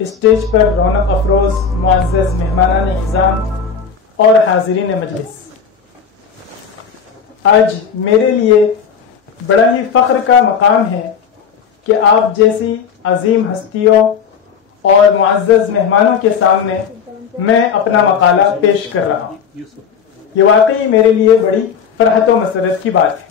Stage پر رونق افروز معزز مہمانان اعزام اور حاضرین مجلس، آج میرے لیے بڑا ہی فخر کا مقام ہے کہ آپ جیسی عظیم ہستیوں اور معزز مہمانوں کے سامنے میں اپنا مقالہ پیش کر رہا ہوں۔ یہ واقعی میرے لیے بڑی فرحت و مسرت کی بات ہے،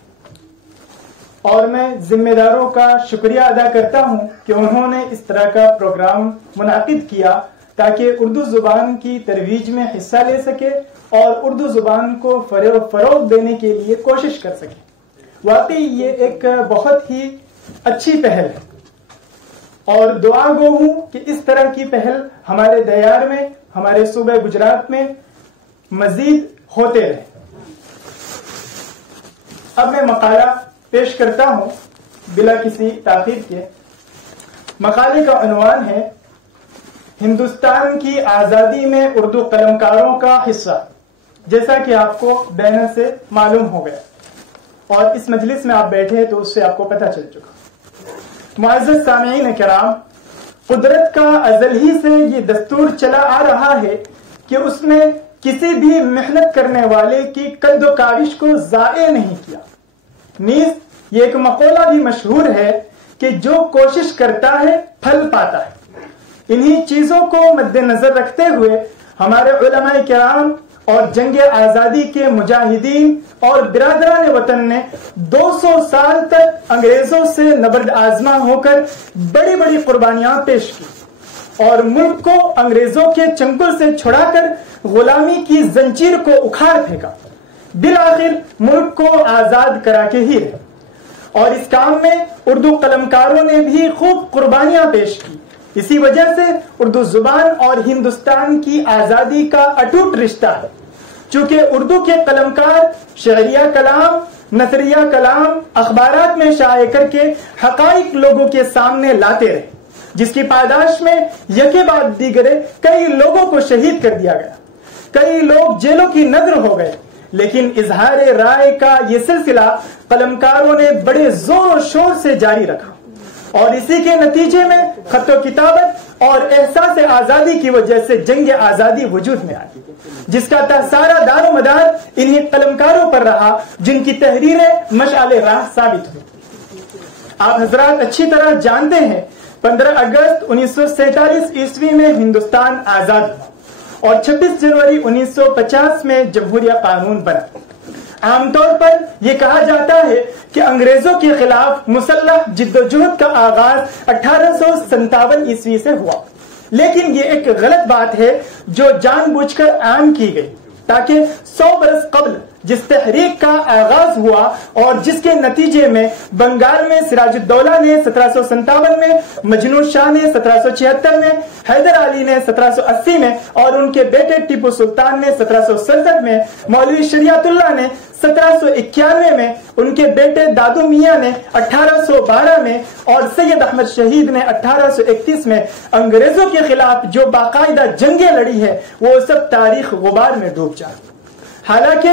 اور میں ذمہ داروں کا شکریہ ادا کرتا ہوں کہ انہوں نے اس طرح کا پروگرام منعقد کیا تاکہ اردو زبان کی ترویج میں حصہ لے سکے اور اردو زبان کو فروغ دینے کے لیے کوشش کر سکے۔ واقعی یہ ایک بہت ہی اچھی پہل ہے، اور دعا گو ہوں کہ اس طرح کی پہل ہمارے دیار میں، ہمارے صوبہ گجرات میں مزید ہوتے رہے۔ اب میں مقالہ پیش کرتا ہوں بلا کسی تاخیر کے۔ مقالے کا عنوان ہے ہندوستان کی آزادی میں اردو قلمکاروں کا حصہ، جیسا کہ آپ کو بینر سے معلوم ہو گیا اور اس مجلس میں آپ بیٹھے تو اس سے آپ کو پتہ چل چکا۔ معزز سامعین کرام، قدرت کا ازل ہی سے یہ دستور چلا آ رہا ہے کہ اس نے کسی بھی محنت کرنے والے کی قد و کاوش کو ضائع نہیں کیا۔ نیز یہ ایک مقولہ بھی مشہور ہے کہ جو کوشش کرتا ہے پھل پاتا ہے۔ انہی چیزوں کو مد نظر رکھتے ہوئے ہمارے علماء کرام اور جنگ آزادی کے مجاہدین اور برادران وطن نے 200 سال تک انگریزوں سے نبرد آزما ہو کر بڑی بڑی قربانیاں پیش کی اور ملک کو انگریزوں کے چنگل سے چھڑا کر غلامی کی زنجیر کو اکھاڑ پھینکا۔ بالآخر ملک کو آزاد کرا کے ہی رہے، اور اس کام میں اردو قلمکاروں نے بھی خوب قربانیاں پیش کی۔ اسی وجہ سے اردو زبان اور ہندوستان کی آزادی کا اٹوٹ رشتہ ہے، چونکہ اردو کے قلمکار شعریہ کلام، نثریہ کلام اخبارات میں شائع کر کے حقائق لوگوں کے سامنے لاتے رہے، جس کی پاداش میں یکے بعد دیگرے کئی لوگوں کو شہید کر دیا گیا، کئی لوگ جیلوں کی نذر ہو گئے، لیکن اظہار رائے کا یہ سلسلہ قلمکاروں نے بڑے زور و شور سے جاری رکھا، اور اسی کے نتیجے میں خط و کتابت اور احساس آزادی کی وجہ سے جنگ آزادی وجود میں آئی، جس کا سارا دار و مدار انہی قلمکاروں پر رہا جن کی تحریریں مشعل راہ ثابت ہوئی۔ آپ حضرات اچھی طرح جانتے ہیں 15 اگست 1947 عیسوی میں ہندوستان آزاد ہوا اور 26 جنوری 1950 میں جمہوریہ قانون بنا۔ عام طور پر یہ کہا جاتا ہے کہ انگریزوں کے خلاف مسلح جد و جہد کا آغاز 1857 عیسوی سے ہوا، لیکن یہ ایک غلط بات ہے جو جان بوجھ کر عام کی گئی، تاکہ 100 برس قبل جس تحریک کا آغاز ہوا اور جس کے نتیجے میں بنگال میں سراج الدولہ نے 1757 میں، مجنوں شاہ نے 1776 میں، حیدر علی نے 1780 میں اور ان کے بیٹے ٹیپو سلطان نے 1767 میں، مولوی شریعت اللہ نے 1791 میں، ان کے بیٹے دادو میاں نے 1812 میں اور سید احمد شہید نے 1831 میں انگریزوں کے خلاف جو باقاعدہ جنگیں لڑی ہے وہ سب تاریخ غبار میں ڈوب جائے۔ حالانکہ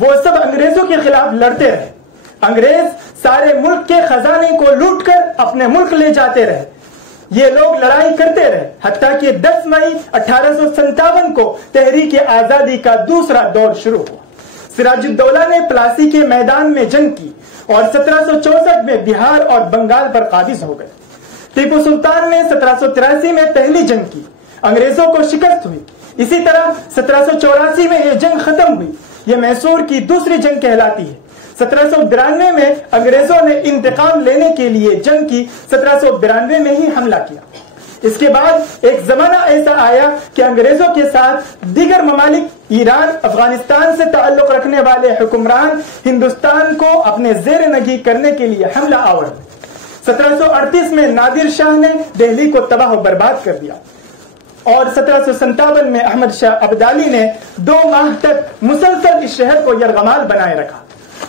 وہ سب انگریزوں کے خلاف لڑتے رہے، انگریز سارے ملک کے خزانے کو لوٹ کر اپنے ملک لے جاتے رہے، یہ لوگ لڑائی کرتے رہے، حتیٰ کہ 10 مئی 1857 کو تحریک آزادی کا دوسرا دور شروع ہوا۔ سراج الدولہ نے پلاسی کے میدان میں جنگ کی اور 1764 میں بہار اور بنگال پر قابض ہو گئے۔ ٹیپو سلطان نے 1783 میں پہلی جنگ کی، انگریزوں کو شکست ہوئی۔ اسی طرح 1784 میں یہ جنگ ختم ہوئی، یہ میسور کی دوسری جنگ کہلاتی ہے۔ 1792 میں انگریزوں نے انتقام لینے کے لیے جنگ کی، 1792 میں ہی حملہ کیا۔ اس کے بعد ایک زمانہ ایسا آیا کہ انگریزوں کے ساتھ دیگر ممالک، ایران، افغانستان سے تعلق رکھنے والے حکمران ہندوستان کو اپنے زیر نگی کرنے کے لیے حملہ آور ہوئے۔ 1738 میں نادر شاہ نے دہلی کو تباہ و برباد کر دیا، اور 1757 میں احمد شاہ ابدالی نے 2 ماہ تک مسلسل اس شہر کو یرغمال بنائے رکھا،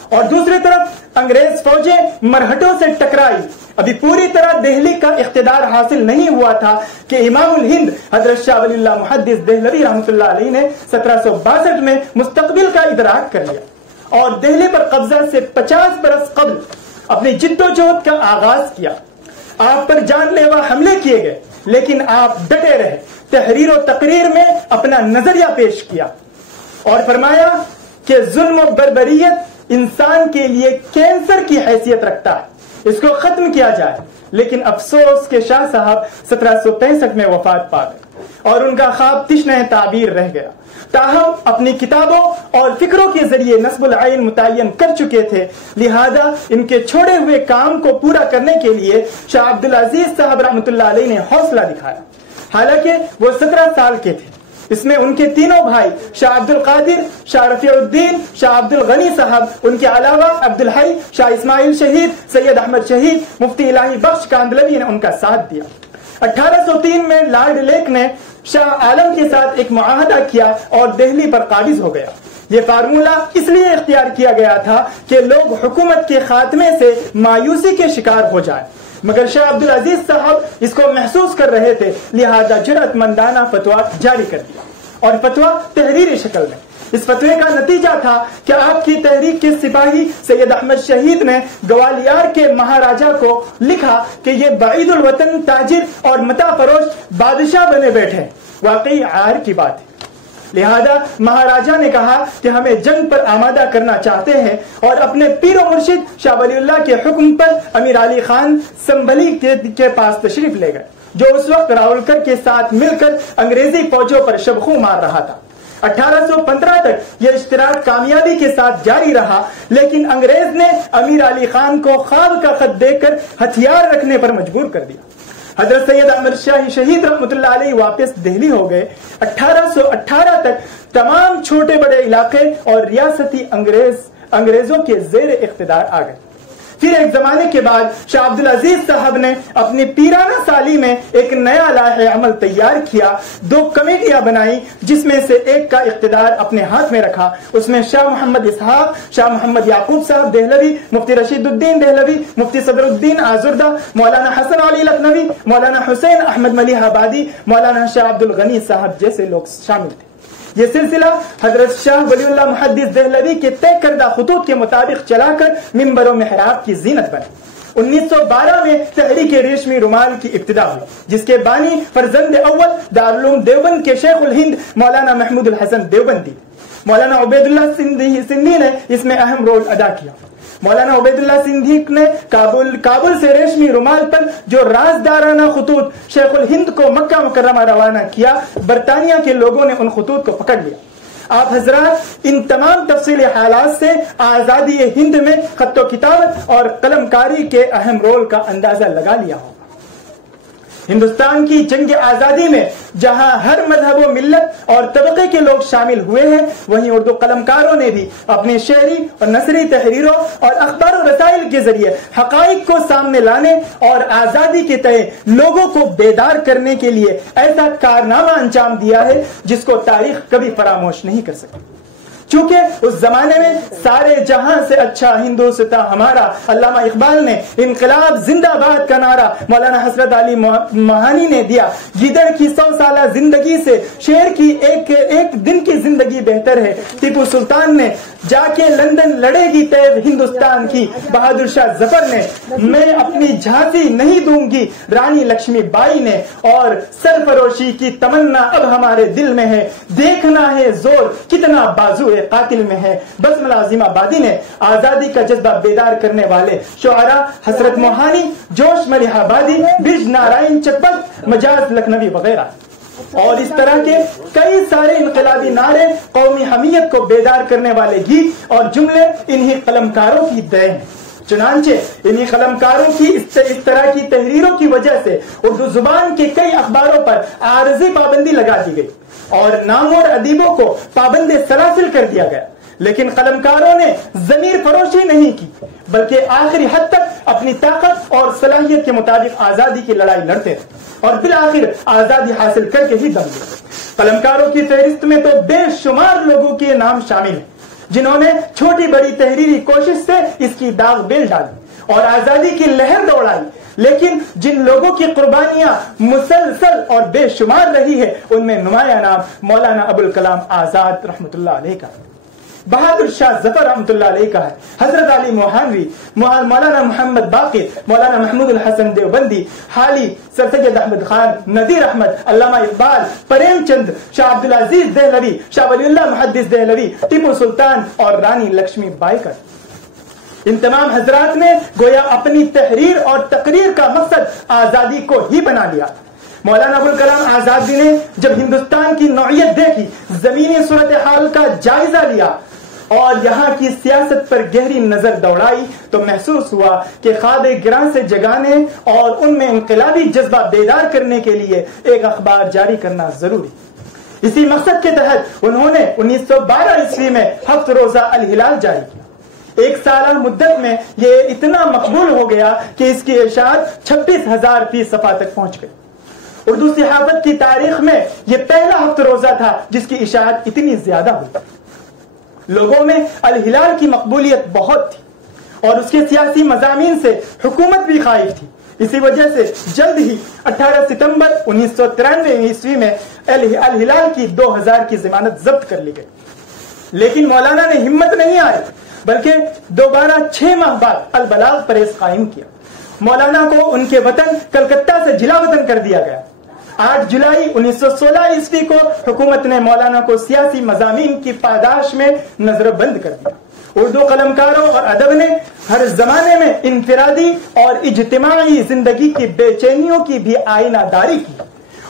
اور دوسری طرف انگریز فوجیں مرہٹوں سے ٹکرائی۔ ابھی پوری طرح دہلی کا اقتدار حاصل نہیں ہوا تھا کہ امام الہند حضرت شاہ ولی اللہ محدث دہلوی رحمۃ اللہ علیہ نے 1762 میں مستقبل کا ادراک کر لیا اور دہلی پر قبضہ سے 50 برس قبل اپنی جد و جہد کا آغاز کیا۔ آپ پر جان لیوا حملے کیے گئے، لیکن آپ ڈٹے رہے، تحریر و تقریر میں اپنا نظریہ پیش کیا اور فرمایا کہ ظلم و بربریت انسان کے لیے کینسر کی حیثیت رکھتا ہے، اس کو ختم کیا جائے۔ لیکن افسوس کہ شاہ صاحب 1765 میں وفات پا گئے اور ان کا خواب تشنہ تعبیر رہ گیا۔ تاہم اپنی کتابوں اور فکروں کے ذریعے نصب العین متعین کر چکے تھے، لہذا ان کے چھوڑے ہوئے کام کو پورا کرنے کے لیے شاہ عبدالعزیز صاحب رحمۃ اللہ علیہ نے حوصلہ دکھایا۔ حالانکہ وہ 17 سال کے تھے، اس میں ان کے تینوں بھائی شاہ عبد القادر، شاہ رفیع الدین، شاہ عبد الغنی صاحب، ان کے علاوہ عبد الحی، شاہ اسماعیل شہید، سید احمد شہید، مفتی الہی بخش کاندلوی نے ان کا ساتھ دیا۔ 1803 میں لارڈ لیک نے شاہ عالم کے ساتھ ایک معاہدہ کیا اور دہلی پر قابض ہو گیا۔ یہ فارمولہ اس لیے اختیار کیا گیا تھا کہ لوگ حکومت کے خاتمے سے مایوسی کے شکار ہو جائیں، مگر شاہ عبدالعزیز صاحب اس کو محسوس کر رہے تھے، لہذا جرأت مندانہ فتویٰ جاری کر دیا، اور فتویٰ تحریری شکل میں۔ اس فتوے کا نتیجہ تھا کہ آپ کی تحریک کے سپاہی سید احمد شہید نے گوالیار کے مہاراجا کو لکھا کہ یہ بعید الوطن تاجر اور متاع فروش بادشاہ بنے بیٹھے، واقعی عار کی بات ہے۔ لہذا مہاراجا نے کہا کہ ہمیں جنگ پر آمادہ کرنا چاہتے ہیں، اور اپنے پیر و مرشد شاہ ولی اللہ کے حکم پر امیر علی خان سنبھلی کے پاس تشریف لے گئے، جو اس وقت راولکر کے ساتھ مل کر انگریزی فوجوں پر شبخوں مار رہا تھا۔ 1815 تک یہ اشتراک کامیابی کے ساتھ جاری رہا، لیکن انگریز نے امیر علی خان کو خواب کا خط دے کر ہتھیار رکھنے پر مجبور کر دیا۔ حضرت سید احمد شاہ شہید رحمۃ اللہ علیہ واپس دہلی ہو گئے۔ 1818 تک تمام چھوٹے بڑے علاقے اور ریاستی انگریزوں کے زیر اقتدار آ گئے۔ پھر ایک زمانے کے بعد شاہ عبدالعزیز صاحب نے اپنی پیرانہ سالی میں ایک نیا لائحہ عمل تیار کیا، 2 کمیٹیاں بنائی، جس میں سے ایک کا اقتدار اپنے ہاتھ میں رکھا۔ اس میں شاہ محمد اسحاق، شاہ محمد یعقوب صاحب دہلوی، مفتی رشید الدین دہلوی، مفتی صدر الدین آزردہ، مولانا حسن علی لکھنوی، مولانا حسین احمد ملیح آبادی، مولانا شاہ عبد الغنی صاحب جیسے لوگ شامل تھے۔ یہ سلسلہ حضرت شاہ ولی اللہ محدث دہلوی کے طے کردہ خطوط کے مطابق چلا کر ممبر و محراب کی زینت بنے۔ 1912 میں تحریک ریشمی رومال کی ابتدا ہوئی، جس کے بانی فرزند اول دارالعلوم دیوبند کے شیخ الہند مولانا محمود الحسن دیوبندی، مولانا عبید اللہ سندھی نے اس میں اہم رول ادا کیا۔ مولانا عبید اللہ سندھی نے کابل سے ریشمی رومال پر جو رازدارانہ خطوط شیخ الہند کو مکہ مکرمہ روانہ کیا، برطانیہ کے لوگوں نے ان خطوط کو پکڑ لیا۔ آپ حضرات ان تمام تفصیلی حالات سے آزادی ہند میں خط و کتابت اور قلم کاری کے اہم رول کا اندازہ لگا لیا ہوگا۔ ہندوستان کی جنگ آزادی میں جہاں ہر مذہب و ملت اور طبقے کے لوگ شامل ہوئے ہیں، وہیں اردو قلمکاروں نے بھی اپنے شعری اور نثری تحریروں اور اخبار و رسائل کے ذریعے حقائق کو سامنے لانے اور آزادی کے تئیں لوگوں کو بیدار کرنے کے لیے ایسا کارنامہ انجام دیا ہے جس کو تاریخ کبھی فراموش نہیں کر سکتی۔ چونکہ اس زمانے میں سارے جہاں سے اچھا ہندوستاں ہمارا، علامہ اقبال نے انقلاب زندہ باد کا نعرہ مولانا حسرت علی مہانی نے دیا، گیدڑ کی 100 سالہ زندگی سے شیر کی ایک دن کی زندگی بہتر ہے، ٹیپو سلطان نے جا کے لندن لڑے گی تیز ہندوستان کی، بہادر شاہ ظفر نے میں اپنی جھانسی نہیں دوں گی رانی لکشمی بائی نے، اور سرفروشی کی تمنا اب ہمارے دل میں ہے، دیکھنا ہے زور کتنا بازو قاتل میں ہے، بسملہ عظیم آبادی نے آزادی کا جذبہ بیدار کرنے والے شعراء حسرت موہانی، جوش ملیح آبادی، برج نارائن چکبت، مجاز لکھنوی وغیرہ اور اس طرح کے کئی سارے انقلابی نعرے، قومی حمیت کو بیدار کرنے والے گیت اور جملے انہی قلمکاروں کی دین ہیں۔ چنانچہ انہی قلمکاروں کی اس طرح کی تحریروں کی وجہ سے اردو زبان کے کئی اخباروں پر عارضی پابندی لگا دی گئی اور نامور ادیبوں کو پابند سلاسل کر دیا گیا، لیکن قلمکاروں نے ضمیر فروشی نہیں کی، بلکہ آخری حد تک اپنی طاقت اور صلاحیت کے مطابق آزادی کی لڑائی لڑتے تھے اور بالآخر آزادی حاصل کر کے ہی دم لیے۔ قلمکاروں کی فہرست میں تو بے شمار لوگوں کے نام شامل ہیں جنہوں نے چھوٹی بڑی تحریری کوشش سے اس کی داغ بیل ڈالی اور آزادی کی لہر دوڑائی، لیکن جن لوگوں کی قربانیاں مسلسل اور بے شمار رہی ہے، ان میں نمایاں نام مولانا ابوالکلام آزاد رحمۃ اللہ علیہ کا۔ بہادر شاہ ظفر رحمۃ اللہ علیہ کا ہے، حضرت علی موہانوی، مولانا محمد باقر، مولانا محمود الحسن دیوبندی، حالی سر سید احمد خان، نذیر احمد، علامہ اقبال، پریم چند، شاہ عبدالعزیز دہلوی، شاہ ولی اللہ محدث دہلوی، ٹیپو سلطان اور رانی لکشمی بائی کا۔ ان تمام حضرات نے گویا اپنی تحریر اور تقریر کا مقصد آزادی کو ہی بنا لیا۔ مولانا ابوالکلام آزاد نے جب ہندوستان کی نوعیت دیکھی، زمینی صورتحال کا جائزہ لیا اور یہاں کی سیاست پر گہری نظر دوڑائی تو محسوس ہوا کہ خواب گراں سے جگانے اور ان میں انقلابی جذبہ بیدار کرنے کے لیے ایک اخبار جاری کرنا ضروری۔ اسی مقصد کے تحت انہوں نے 1912 عیسوی میں 7 روزہ الہلال جاری کیا۔ 1 سالہ مدت میں یہ اتنا مقبول ہو گیا کہ اس کی اشاعت 26,000 فی صفحہ تک پہنچ گئی۔ اردو صحافت کی تاریخ میں یہ پہلا 7 روزہ تھا جس کی اشاعت اتنی زیادہ ہوئی۔ لوگوں میں الہلال کی مقبولیت بہت تھی اور اس کے سیاسی مضامین سے حکومت بھی خائف تھی۔ اسی وجہ سے جلد ہی 18 ستمبر 1993 عیسوی میں الہلال کی 2000 کی ضمانت ضبط کر لی گئی، لیکن مولانا نے ہمت نہیں آئی بلکہ دوبارہ 6 ماہ بعد البلاغ پریس قائم کیا۔ مولانا کو ان کے وطن کلکتہ سے جلا وطن کر دیا گیا۔ 8 جولائی 1916 عیسوی کو حکومت نے مولانا کو سیاسی مضامین کی پاداش میں نظر بند کر دیا۔ اردو قلمکاروں اور ادب نے ہر زمانے میں انفرادی اور اجتماعی زندگی کی بے چینیوں کی بھی آئینہ داری کی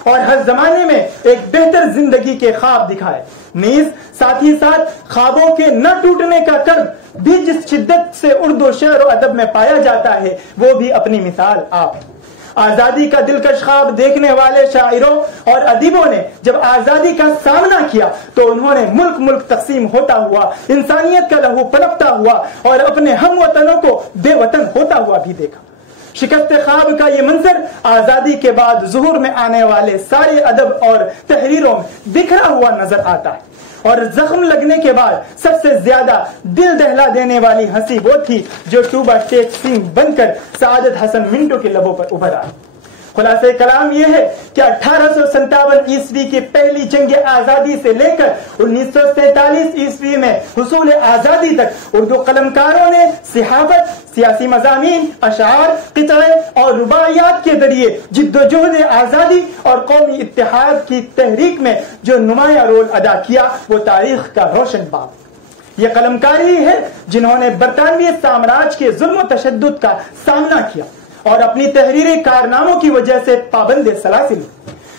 اور ہر زمانے میں ایک بہتر زندگی کے خواب دکھائے، نیز ساتھ ہی ساتھ خوابوں کے نہ ٹوٹنے کا کرب بھی جس شدت سے اردو شعر و ادب میں پایا جاتا ہے وہ بھی اپنی مثال آپ ہے۔ آزادی کا دلکش خواب دیکھنے والے شاعروں اور ادیبوں نے جب آزادی کا سامنا کیا تو انہوں نے ملک ملک تقسیم ہوتا ہوا، انسانیت کا لہو پلپتا ہوا اور اپنے ہم وطنوں کو بے وطن ہوتا ہوا بھی دیکھا۔ شکست خواب کا یہ منظر آزادی کے بعد ظہور میں آنے والے سارے ادب اور تحریروں میں بکھرا ہوا نظر آتا ہے، اور زخم لگنے کے بعد سب سے زیادہ دل دہلا دینے والی ہنسی وہ تھی جو ٹوبا ٹیک سنگھ بن کر سعادت حسن منٹو کے لبوں پر ابھر آئی۔ خلاصہ کلام یہ ہے کہ 1857 عیسوی کی پہلی جنگ آزادی سے لے کر 1947 عیسوی میں حصول آزادی تک اردو قلمکاروں نے صحافت، سیاسی مضامین، اشعار، قطعے اور رباعیات کے ذریعے جد و جہد آزادی اور قومی اتحاد کی تحریک میں جو نمایاں رول ادا کیا وہ تاریخ کا روشن باب۔ یہ قلمکاری ہے جنہوں نے برطانوی سامراج کے ظلم و تشدد کا سامنا کیا اور اپنی تحریری کارناموں کی وجہ سے پابند سلاسل۔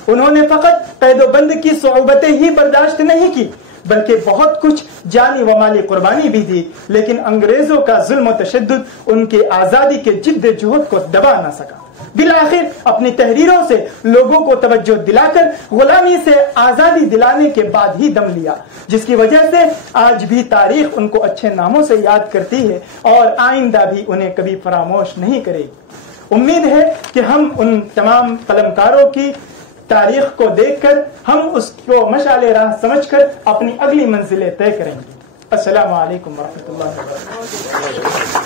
انہوں نے فقط قید و بند کی صعوبتیں ہی برداشت نہیں کی بلکہ بہت کچھ جانی و مالی قربانی بھی دی، لیکن انگریزوں کا ظلم و تشدد ان کے آزادی کے جد جہد کو دبا نہ سکا۔ بالآخر اپنی تحریروں سے لوگوں کو توجہ دلا کر غلامی سے آزادی دلانے کے بعد ہی دم لیا، جس کی وجہ سے آج بھی تاریخ ان کو اچھے ناموں سے یاد کرتی ہے اور آئندہ بھی انہیں کبھی فراموش نہیں کرے گی۔ امید ہے کہ ہم ان تمام قلمکاروں کی تاریخ کو دیکھ کر ہم اس کو مشعل راہ سمجھ کر اپنی اگلی منزلیں طے کریں گے۔ السلام علیکم ورحمۃ اللہ وبرکاتہ۔